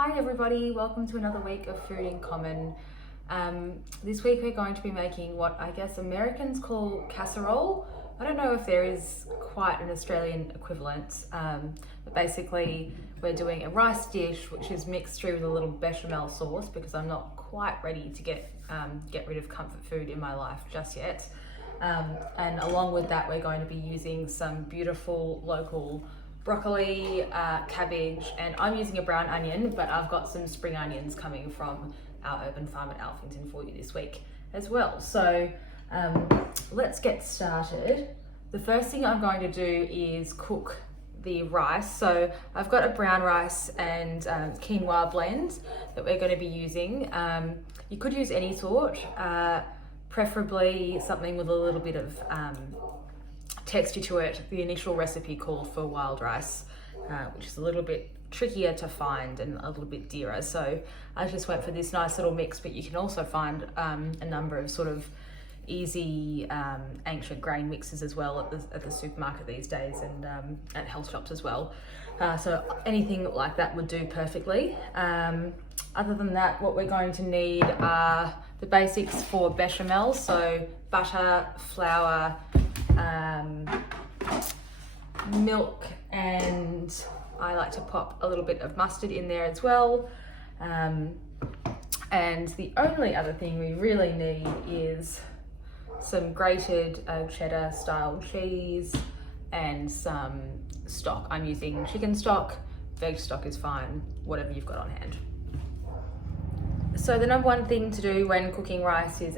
Hi everybody, welcome to another week of Food in Common. This week we're going to be making what I guess Americans call casserole. I don't know if there is quite an Australian equivalent, but basically we're doing a rice dish which is mixed through with a little bechamel sauce because I'm not quite ready to get rid of comfort food in my life just yet. And along with that we're going to be using some beautiful local broccoli, cabbage, and I'm using a brown onion, but I've got some spring onions coming from our urban farm at Alphington for you this week as well. So let's get started. The first thing I'm going to do is cook the rice. So I've got a brown rice and quinoa blend that we're going to be using. You could use any sort, preferably something with a little bit of texture to it. The initial recipe called for wild rice, which is a little bit trickier to find and a little bit dearer. So I just went for this nice little mix, but you can also find a number of sort of easy ancient grain mixes as well at the supermarket these days and at health shops as well. So anything like that would do perfectly. Other than that, what we're going to need are the basics for bechamel. So butter, flour, milk, and I like to pop a little bit of mustard in there as well. And the only other thing we really need is some grated cheddar style cheese and some stock. I'm using chicken stock, veg stock is fine, whatever you've got on hand. So the number one thing to do when cooking rice is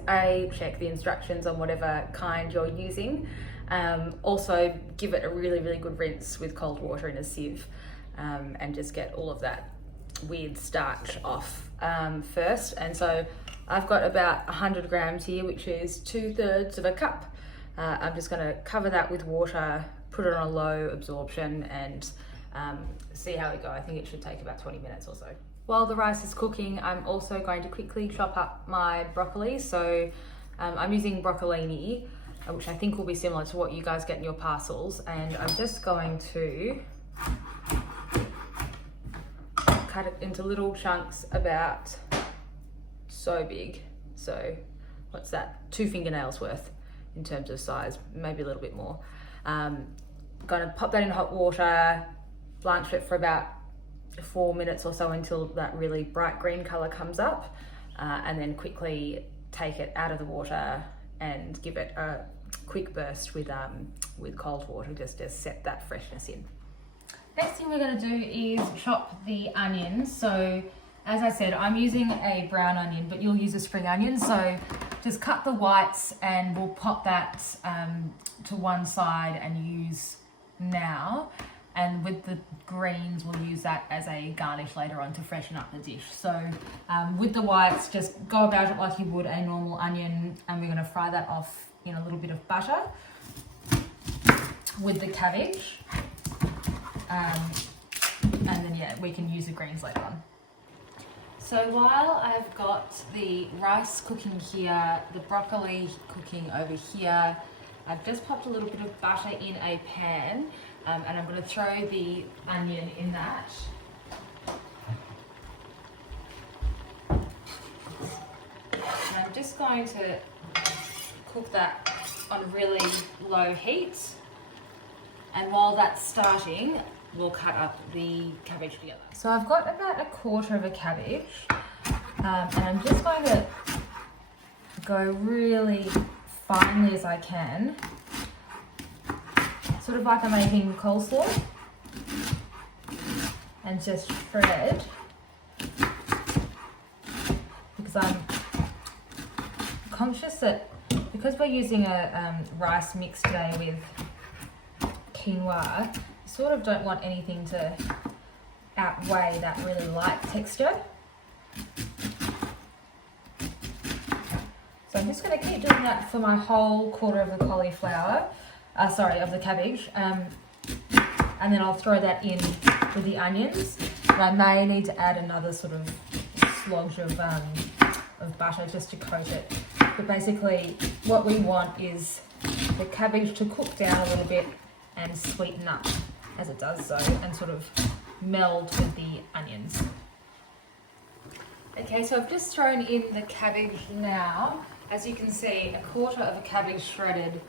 check the instructions on whatever kind you're using. Also give it a really good rinse with cold water in a sieve and just get all of that weird starch off first. And so I've got about 100 grams here, which is 2/3 of a cup. I'm just going to cover that with water, put it on a low absorption and see how we go. I think it should take about 20 minutes or so. While the rice is cooking, I'm also going to quickly chop up my broccoli. So I'm using broccolini, which I think will be similar to what you guys get in your parcels. And I'm just going to cut it into little chunks about so big. So what's that? 2 fingernails worth in terms of size, maybe a little bit more. Gonna pop that in hot water, blanch it for about 4 minutes or so until that really bright green color comes up, and then quickly take it out of the water and give it a quick burst with cold water just to set that freshness in. Next thing we're going to do is chop the onions. So as I said, I'm using a brown onion, but you'll use a spring onion. So just cut the whites and we'll pop that to one side and use now. And with the greens, we'll use that as a garnish later on to freshen up the dish. So with the whites, just go about it like you would a normal onion, and we're going to fry that off in a little bit of butter with the cabbage. And then yeah, we can use the greens later on. So while I've got the rice cooking here, the broccoli cooking over here, I've just popped a little bit of butter in a pan. And I'm going to throw the onion in that. And I'm just going to cook that on really low heat. And while that's starting, we'll cut up the cabbage together. So I've got about 1/4 of a cabbage. And I'm just going to go really finely as I can. Sort of like I'm making coleslaw, and just shred, because I'm conscious that because we're using a rice mix today with quinoa, you sort of don't want anything to outweigh that really light texture. So I'm just going to keep doing that for my whole 1/4 of the cauliflower. Of the cabbage, and then I'll throw that in with the onions. And I may need to add another sort of slodge of butter just to coat it. But basically, what we want is the cabbage to cook down a little bit and sweeten up as it does so, and sort of meld with the onions. Okay, so I've just thrown in the cabbage now. As you can see, a quarter of a cabbage shredded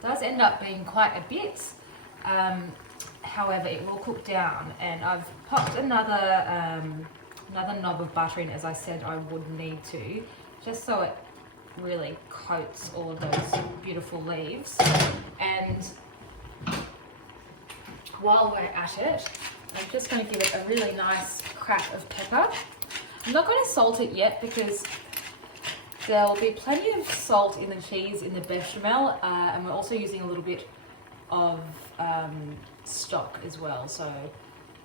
does end up being quite a bit. However, it will cook down, and I've popped another knob of butter in, as I said I would need to, just so it really coats all of those beautiful leaves. And while we're at it, I'm just going to give it a really nice crack of pepper. I'm not going to salt it yet because there'll be plenty of salt in the cheese in the bechamel, and we're also using a little bit of stock as well, so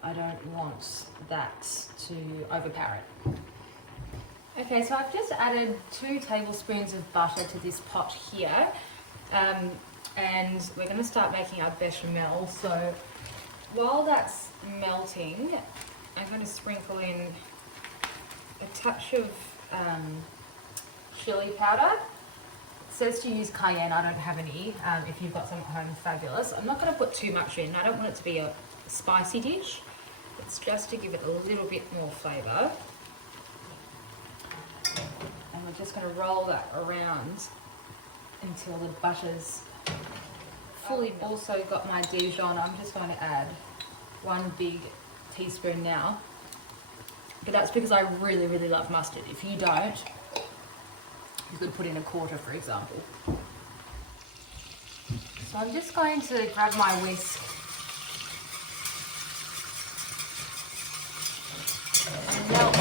I don't want that to overpower it. Okay, so I've just added 2 tablespoons of butter to this pot here, and we're going to start making our bechamel. So while that's melting, I'm going to sprinkle in a touch of chili powder. It says to use cayenne, I don't have any. If you've got some at home, fabulous. I'm not going to put too much in. I don't want it to be a spicy dish. It's just to give it a little bit more flavour. And we're just going to roll that around until the butter's fully. Also got my Dijon. I'm just going to add 1 big teaspoon now. But that's because I really, really love mustard. If you don't, you could put in a quarter, for example. So I'm just going to grab my whisk and melt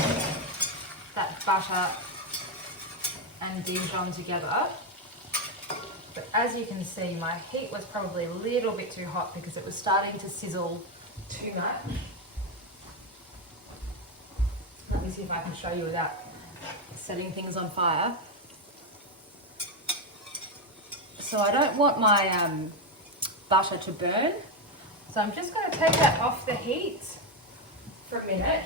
that butter and Dijon together. But as you can see, my heat was probably a little bit too hot because it was starting to sizzle too much. Let me see if I can show you without setting things on fire. So I don't want my butter to burn. So I'm just going to take that off the heat for a minute.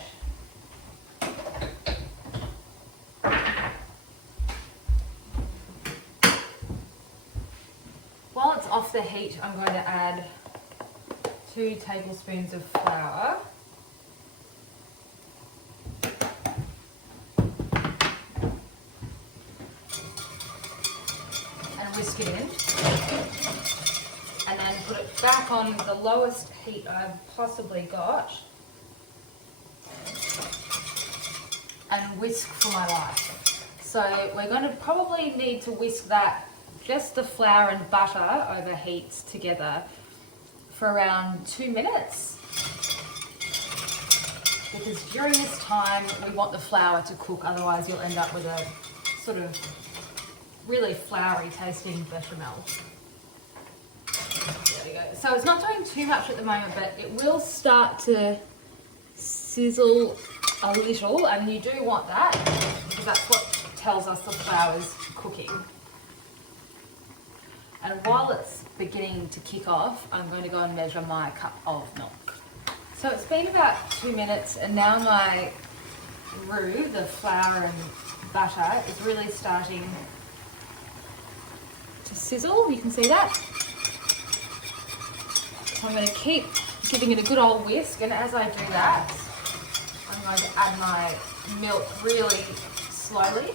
While it's off the heat, I'm going to add 2 tablespoons of flour. Whisk it in, and then put it back on the lowest heat I've possibly got, and whisk for my life. So we're going to probably need to whisk that, just the flour and butter over heat together, for around 2 minutes, because during this time we want the flour to cook, otherwise you'll end up with a sort of really floury tasting bechamel. There we go. So it's not doing too much at the moment, but it will start to sizzle a little, and you do want that because that's what tells us the flour's cooking. And while it's beginning to kick off, I'm going to go and measure my cup of milk. So it's been about 2 minutes, and now my roux, the flour and butter, is really starting to sizzle. You can see that. So I'm going to keep giving it a good old whisk, and as I do that, I'm going to add my milk really slowly,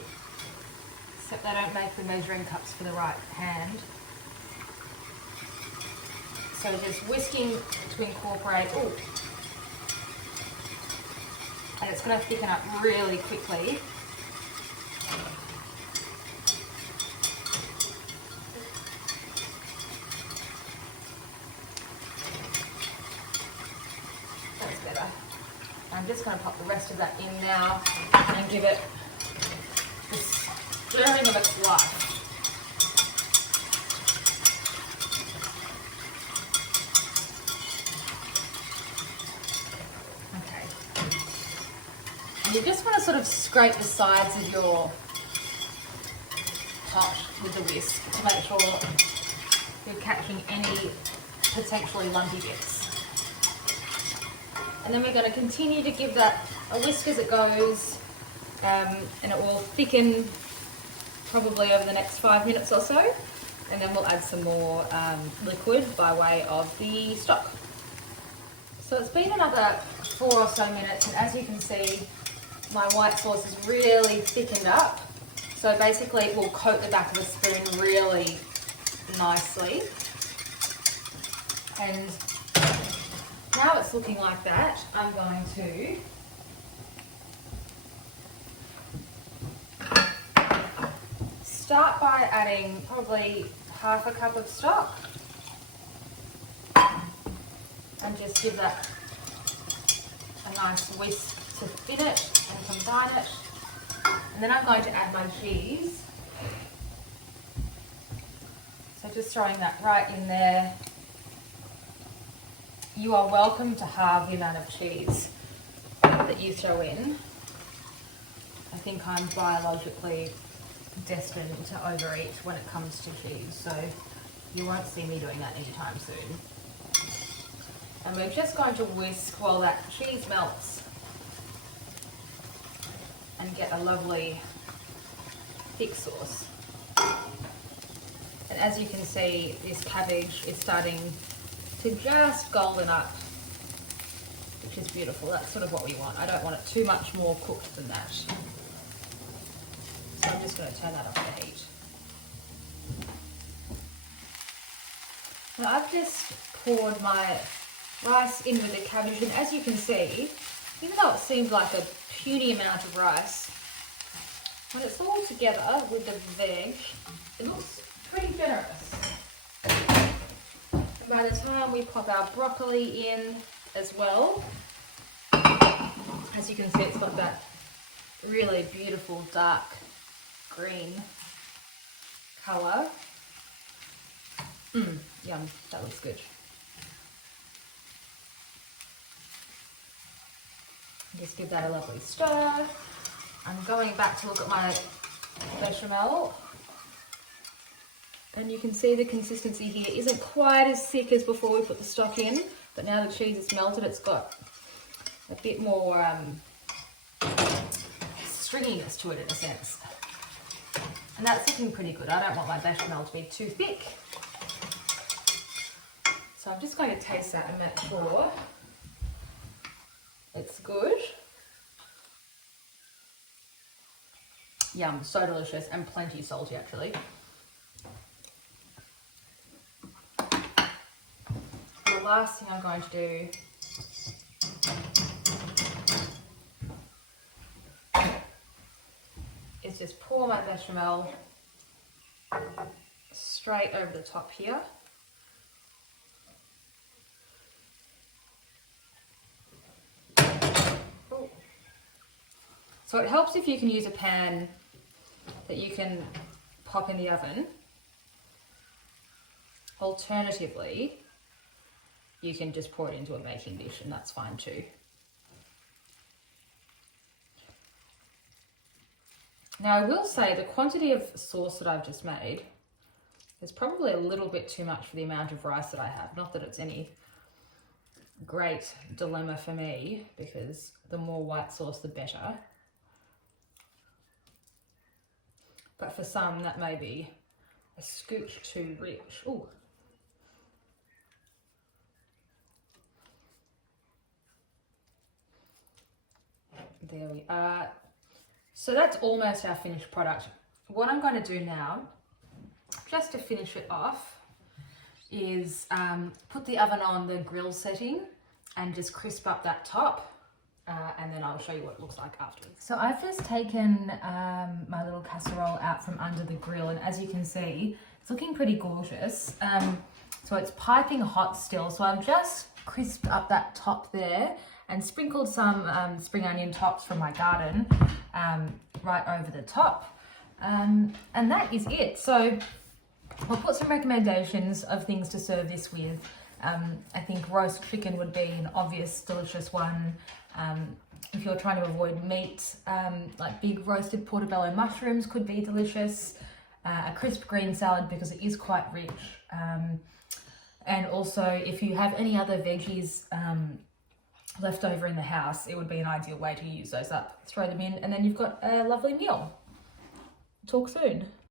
except I don't make the measuring cups for the right hand. So just whisking to incorporate, and it's going to thicken up really quickly. That's better. I'm just going to pop the rest of that in now and give it the stirring of its life. And you just want to sort of scrape the sides of your pot with the whisk to make sure you're catching any potentially lumpy bits. And then we're going to continue to give that a whisk as it goes, and it will thicken probably over the next 5 minutes or so, and then we'll add some more liquid by way of the stock. So it's been another 4 or so minutes, and as you can see, my white sauce is really thickened up. So basically it will coat the back of the spoon really nicely. And now it's looking like that, I'm going to start by adding probably half a cup of stock and just give that a nice whisk to thin it and combine it. And then I'm going to add my cheese. So just throwing that right in there. You are welcome to halve the amount of cheese that you throw in. I think I'm biologically destined to overeat when it comes to cheese, so you won't see me doing that anytime soon. And we're just going to whisk while that cheese melts and get a lovely thick sauce. And as you can see, this cabbage is starting to just golden up, which is beautiful. That's sort of what we want. I don't want it too much more cooked than that. So I'm just going to turn that off the heat. Now I've just poured my rice in with the cabbage, and as you can see, even though it seems like a puny amount of rice, when it's all together with the veg, it looks pretty generous. And by the time we pop our broccoli in as well, as you can see, it's got that really beautiful dark green colour. Yum, that looks good. Just give that a lovely stir. I'm going back to look at my bechamel. And you can see the consistency here isn't quite as thick as before we put the stock in, but now the cheese is melted, it's got a bit more stringiness to it in a sense. And that's looking pretty good. I don't want my bechamel to be too thick. So I'm just going to taste that and make sure it's good. Yum, so delicious and plenty salty actually. The last thing I'm going to do is just pour my bechamel straight over the top here. Ooh. So it helps if you can use a pan that you can pop in the oven. Alternatively, you can just pour it into a baking dish and that's fine too. Now I will say the quantity of sauce that I've just made is probably a little bit too much for the amount of rice that I have. Not that it's any great dilemma for me, because the more white sauce the better. But for some that may be a scooch too rich. Ooh. There we are. So that's almost our finished product. What I'm going to do now, just to finish it off, is put the oven on the grill setting and just crisp up that top. And then I'll show you what it looks like afterwards. So I've just taken my little casserole out from under the grill, and as you can see, it's looking pretty gorgeous. So it's piping hot still. So I've just crisped up that top there and sprinkled some spring onion tops from my garden right over the top. And that is it. So I'll put some recommendations of things to serve this with. I think roast chicken would be an obvious, delicious one. If you're trying to avoid meat, like big roasted portobello mushrooms could be delicious. A crisp green salad because it is quite rich. And also if you have any other veggies left over in the house, it would be an ideal way to use those up. Throw them in and then you've got a lovely meal. Talk soon.